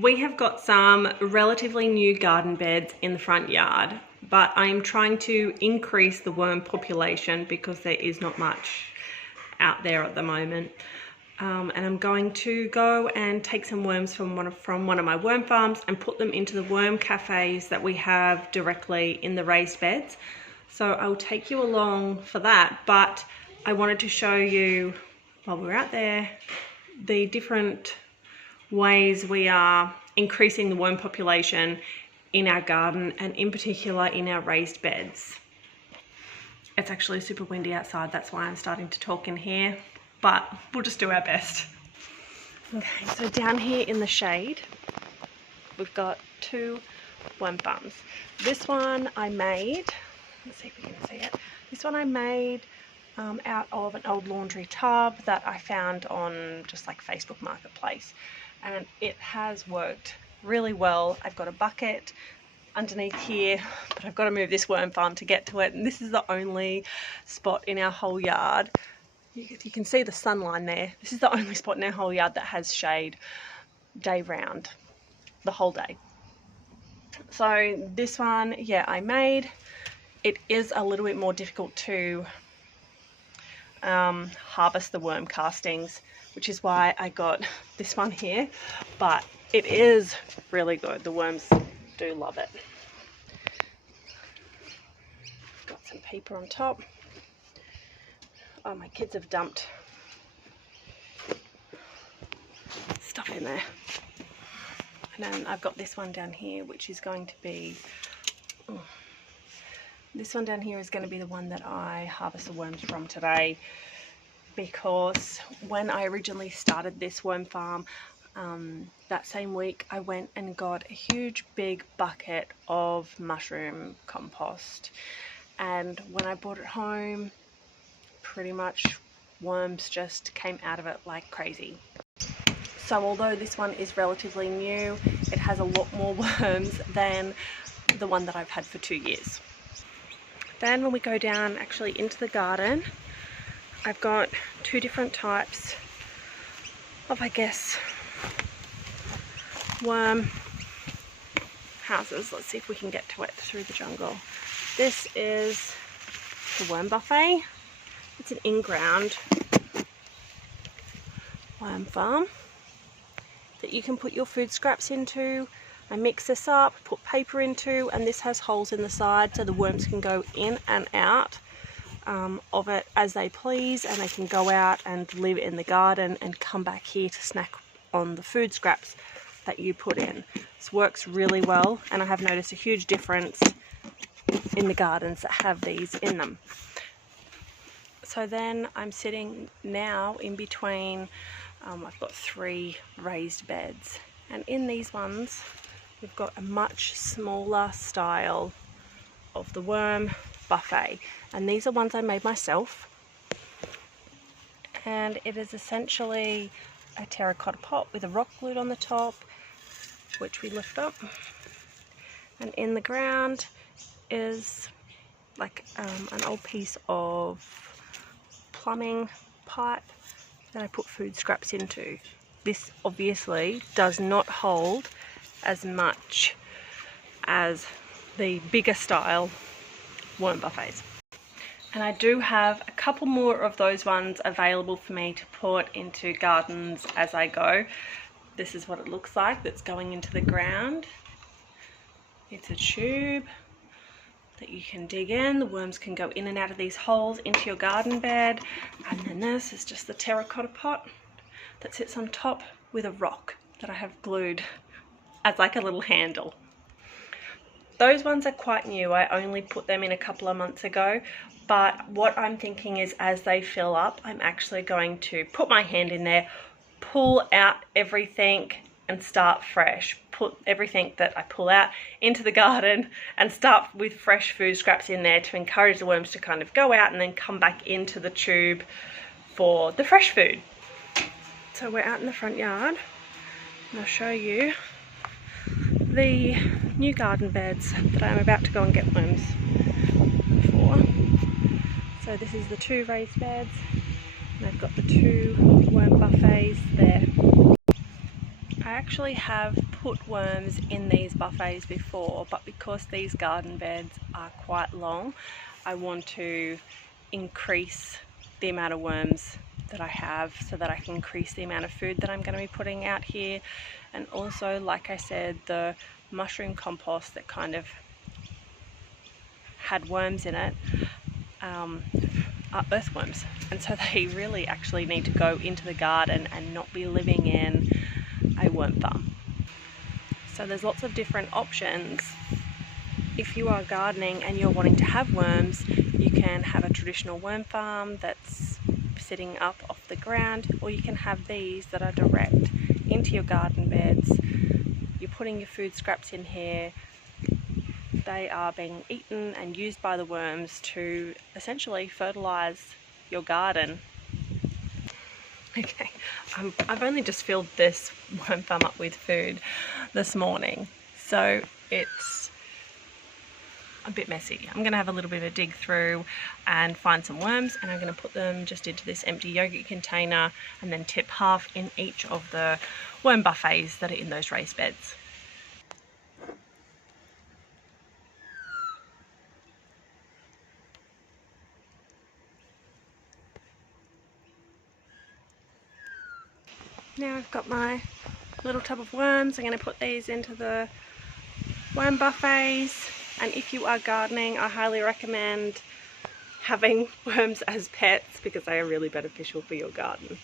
We have got some relatively new garden beds in the front yard, but I'm trying to increase the worm population because there is not much out there at the moment. And I'm going to go and take some worms from one of my worm farms and put them into the worm cafes that we have directly in the raised beds. So I'll take you along for that, but I wanted to show you, while we're out there, the different ways we are increasing the worm population in our garden, and in particular in our raised beds. It's actually super windy outside, that's why I'm starting to talk in here, but we'll just do our best. Okay, so down here in the shade, we've got two worm farms. This one I made, let's see if we can see it. This one I made out of an old laundry tub that I found on just like Facebook Marketplace, and it has worked really well. I've got a bucket underneath here, but I've got to move this worm farm to get to it, and this is the only spot in our whole yard. You can see the sun line there. This is the only spot in our whole yard that has shade day round, the whole day. So this one, yeah, I made. It is a little bit more difficult to harvest the worm castings, which is why I got this one here, but it is really good. The worms do love it. Got some paper on top. Oh, my kids have dumped stuff in there. And then I've got this one down here, which is going to be, this one down here is going to be the one that I harvest the worms from today, because when I originally started this worm farm, that same week I went and got a huge big bucket of mushroom compost, and when I brought it home, pretty much worms just came out of it like crazy. So although this one is relatively new, it has a lot more worms than the one that I've had for 2 years. Then when we go down actually into the garden, I've got two different types of, I guess, worm houses. Let's see if we can get to it through the jungle. This is the worm buffet. It's an in-ground worm farm that you can put your food scraps into. I mix this up, put paper into, and this has holes in the side so the worms can go in and out of it as they please, and they can go out and live in the garden and come back here to snack on the food scraps that you put in. This works really well, and I have noticed a huge difference in the gardens that have these in them. So then I'm sitting now in between, I've got 3 raised beds, and in these ones we've got a much smaller style of the worm buffet, and these are ones I made myself, and it is essentially a terracotta pot with a rock glued on the top, which we lift up, and in the ground is like an old piece of plumbing pipe that I put food scraps into. This obviously does not hold as much as the bigger style worm buffets. And I do have a couple more of those ones available for me to put into gardens as I go. This is what it looks like that's going into the ground. It's a tube that you can dig in. The worms can go in and out of these holes into your garden bed. And then this is just the terracotta pot that sits on top with a rock that I have glued as like a little handle. Those ones are quite new. I only put them in a couple of months ago, but what I'm thinking is as they fill up, I'm actually going to put my hand in there, pull out everything and start fresh. Put everything that I pull out into the garden and start with fresh food scraps in there to encourage the worms to kind of go out and then come back into the tube for the fresh food. So we're out in the front yard, and I'll show you the new garden beds that I'm about to go and get worms for. So this is the 2 raised beds, and I've got the 2 worm buffets there. I actually have put worms in these buffets before, but because these garden beds are quite long, I want to increase the amount of worms that I have so that I can increase the amount of food that I'm going to be putting out here. And also, like I said, the mushroom compost that kind of had worms in it are earthworms, and so they really actually need to go into the garden and not be living in a worm farm. So there's lots of different options. If you are gardening and you're wanting to have worms, you can have a traditional worm farm that's sitting up off the ground, or you can have these that are direct into your garden beds. You're putting your food scraps in here. They are being eaten and used by the worms to essentially fertilize your garden. Okay, I've only just filled this worm farm up with food this morning, so it's a bit messy. I'm going to have a little bit of a dig through and find some worms, and I'm going to put them just into this empty yogurt container and then tip half in each of the worm buffets that are in those raised beds. Now I've got my little tub of worms. I'm going to put these into the worm buffets, and if you are gardening, I highly recommend having worms as pets because they are really beneficial for your garden.